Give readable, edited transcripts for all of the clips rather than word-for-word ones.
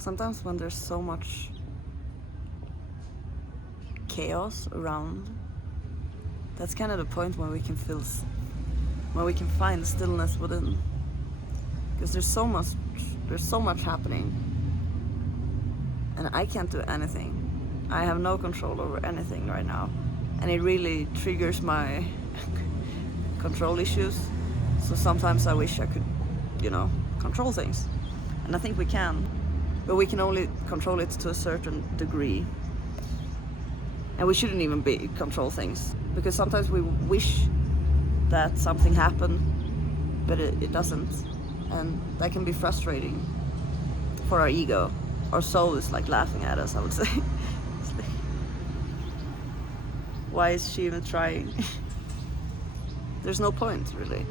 sometimes when there's so much chaos around, that's kind of the point when we can find stillness within, because there's so much happening, and I can't do anything. I have no control over anything right now, and it really triggers my control issues. So sometimes I wish I could, control things, and I think we can, but we can only control it to a certain degree. And we shouldn't even control things, because sometimes we wish that something happened, but it doesn't, and that can be frustrating for our ego. Our soul is like laughing at us, I would say. It's like, why is she even trying? There's no point, really,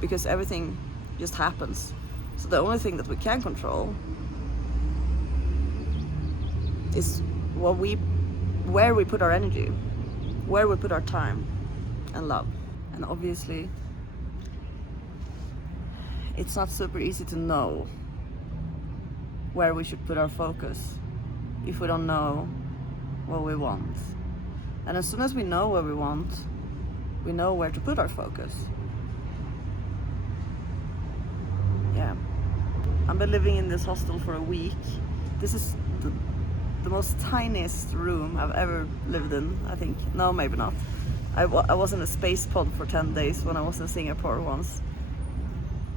because everything just happens. So the only thing that we can control is where we put our energy, where we put our time and love. And obviously, it's not super easy to know where we should put our focus if we don't know what we want. And as soon as we know what we want, we know where to put our focus. Yeah. I've been living in this hostel for a week. This is the most tiniest room I've ever lived in, I think. No, maybe not. I was in a space pod for 10 days when I was in Singapore once,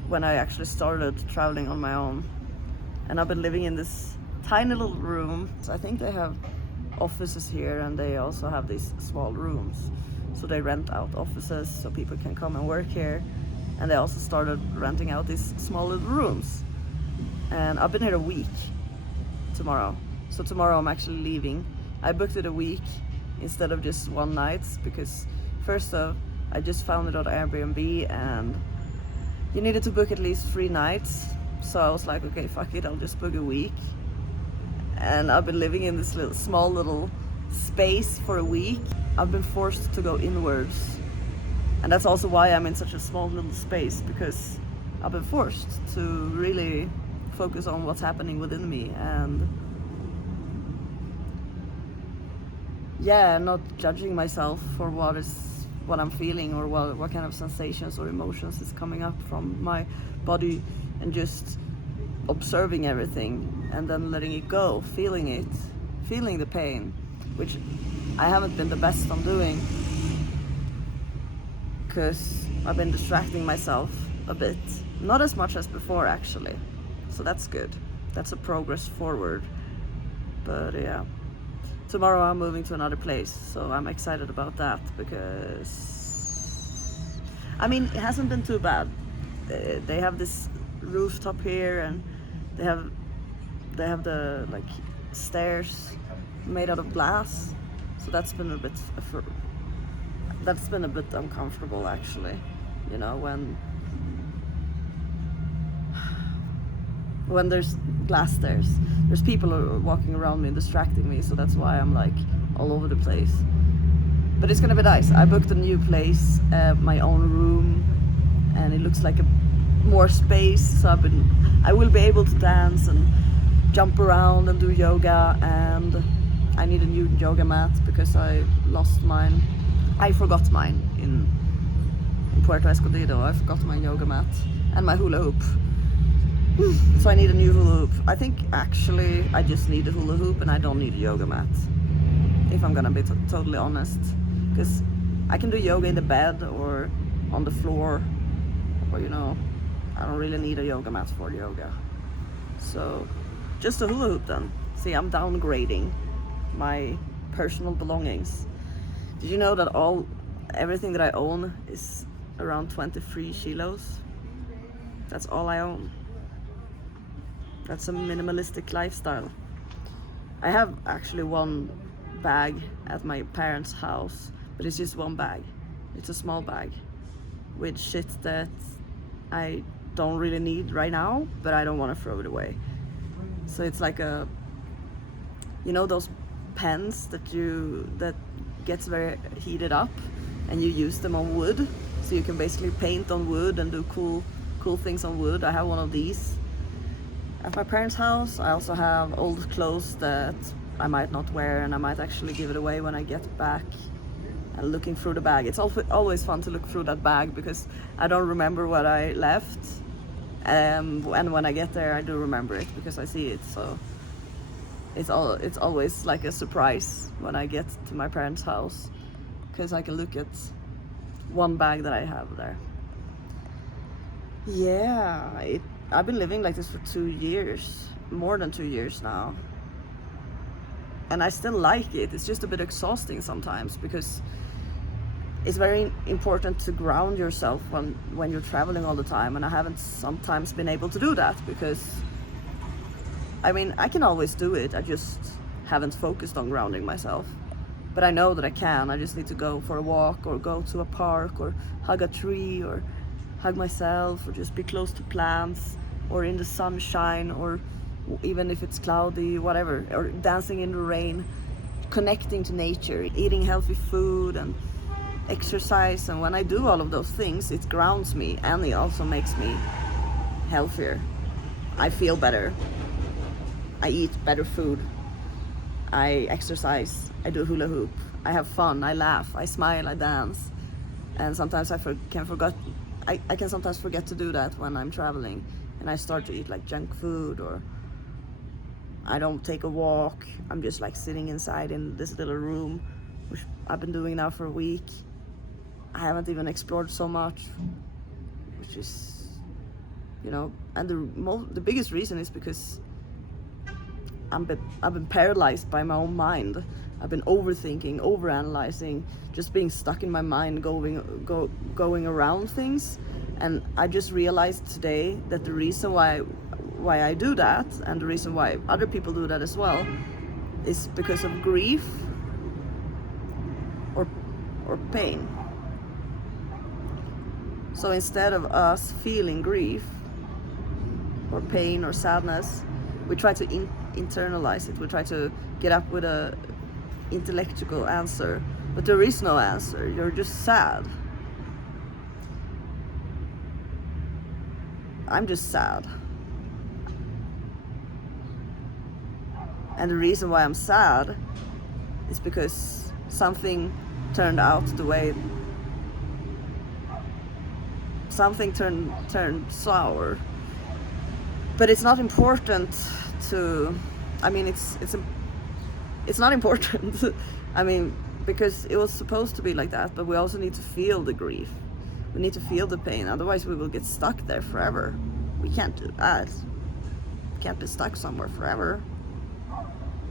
when I actually started traveling on my own. And I've been living in this tiny little room. So I think they have offices here, and they also have these small rooms. So they rent out offices so people can come and work here. And they also started renting out these small little rooms. And I've been here a week tomorrow. So tomorrow I'm actually leaving. I booked it a week instead of just one night, because first off, I just found it on Airbnb and you needed to book at least 3 nights. So I was like, okay, fuck it, I'll just book a week. And I've been living in this small little space for a week. I've been forced to go inwards. And that's also why I'm in such a small little space, because I've been forced to really focus on what's happening within me, and not judging myself for what I'm feeling, or what kind of sensations or emotions is coming up from my body, and just observing everything and then letting it go, feeling the pain, which I haven't been the best on doing, because I've been distracting myself a bit. Not as much as before, actually. So that's good. That's a progress forward. But yeah. Tomorrow I'm moving to another place, so I'm excited about that, because it hasn't been too bad. They have this rooftop here, and they have the stairs made out of glass. So that's been a bit uncomfortable, actually. When there's glass stairs, there's people walking around me and distracting me, so that's why I'm all over the place. But it's gonna be nice. I booked a new place, my own room, and it looks like more space, so I will be able to dance and jump around and do yoga, and I need a new yoga mat because I lost mine. I forgot mine in Puerto Escondido. I forgot my yoga mat and my hula hoop. So I need a new hula hoop. I think actually I just need a hula hoop and I don't need a yoga mat, if I'm gonna be totally honest, because I can do yoga in the bed or on the floor, or I don't really need a yoga mat for yoga. So just a hula hoop then. See, I'm downgrading my personal belongings. Did you know that everything that I own is around 23 kilos? That's all I own. That's a minimalistic lifestyle. I have actually one bag at my parents' house, but it's just one bag. It's a small bag with shit that I don't really need right now, but I don't want to throw it away. So it's like those pens that gets very heated up, and you use them on wood, so you can basically paint on wood and do cool things on wood. I have one of these, At my parents' house, I also have old clothes that I might not wear, and I might actually give it away when I get back. And looking through the bag, it's always fun to look through that bag because I don't remember what I left, and when I get there I do remember it because I see it. So it's always like a surprise when I get to my parents' house, because I can look at one bag that I have there. Yeah, I've been living like this for 2 years, more than 2 years now, and I still like it. It's just a bit exhausting sometimes because it's very important to ground yourself when you're traveling all the time, and I haven't sometimes been able to do that because I mean, I can always do it, I just haven't focused on grounding myself. But I know that I can. I just need to go for a walk or go to a park or hug a tree or hug myself or just be close to plants or in the sunshine, or even if it's cloudy, whatever, or dancing in the rain, connecting to nature, eating healthy food and exercise. And when I do all of those things, it grounds me and it also makes me healthier. I feel better. I eat better food. I exercise. I do hula hoop. I have fun. I laugh. I smile. I dance. And sometimes I can sometimes forget to do that when I'm traveling, and I start to eat like junk food, or I don't take a walk. I'm just like sitting inside in this little room, which I've been doing now for a week. I haven't even explored so much, which is, and the biggest reason is because I've been paralyzed by my own mind. I've been overthinking, overanalyzing, just being stuck in my mind, going around things. And I just realized today that the reason why I do that, and the reason why other people do that as well, is because of grief or pain. So instead of us feeling grief or pain or sadness, we try to internalize it. We try to get up with a intellectual answer, but there is no answer. You're just sad. I'm just sad. And the reason why I'm sad is because something turned out the way something turned sour. But it's not important to, I mean, it's not important. I mean, because it was supposed to be like that, but we also need to feel the grief. We need to feel the pain, otherwise we will get stuck there forever. We can't do that. We can't be stuck somewhere forever.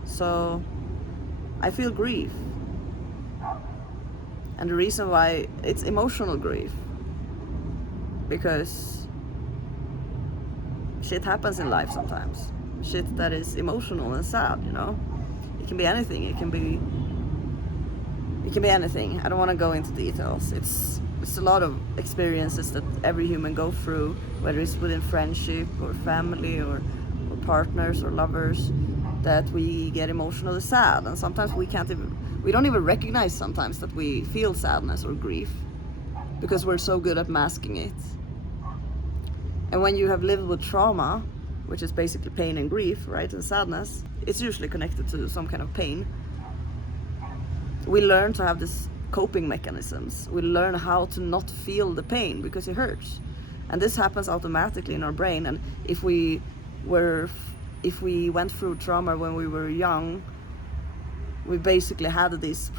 So I feel grief. And the reason why it's emotional grief, because shit happens in life sometimes. Shit that is emotional and sad, It can be anything. It can be anything. I don't want to go into details. It's a lot of experiences that every human go through, whether it's within friendship or family or partners or lovers, that we get emotionally sad. And sometimes we don't even recognize sometimes that we feel sadness or grief because we're so good at masking it. And when you have lived with trauma, which is basically pain and grief, right, and sadness, it's usually connected to some kind of pain. We learn to have these coping mechanisms. We learn how to not feel the pain because it hurts. And this happens automatically in our brain. And if we went through trauma when we were young, we basically had this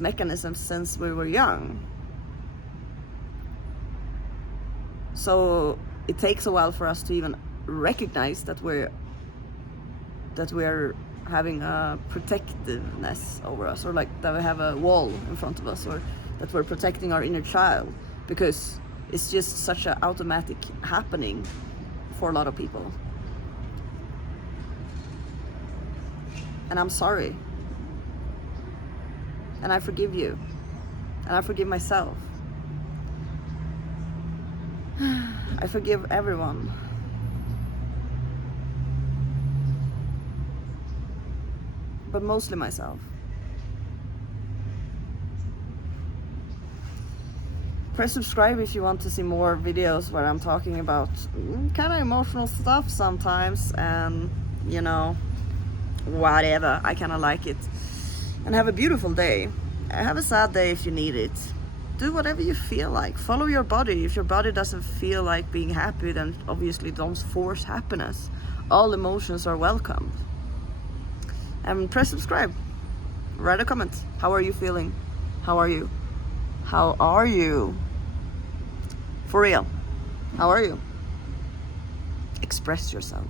mechanism since we were young. So it takes a while for us to even recognize that we're having a protectiveness over us, or like that we have a wall in front of us, or that we're protecting our inner child, because it's just such an automatic happening for a lot of people. And I'm sorry. And I forgive you. And I forgive myself. I forgive everyone. But mostly myself. Press subscribe if you want to see more videos where I'm talking about kind of emotional stuff sometimes, and you know, whatever. I kind of like it. And have a beautiful day. Have a sad day if you need it. Do whatever you feel like. Follow your body. If your body doesn't feel like being happy, then obviously don't force happiness. All emotions are welcomed. And press subscribe. Write a comment. How are you feeling? How are you? How are you? For real. How are you? Express yourself.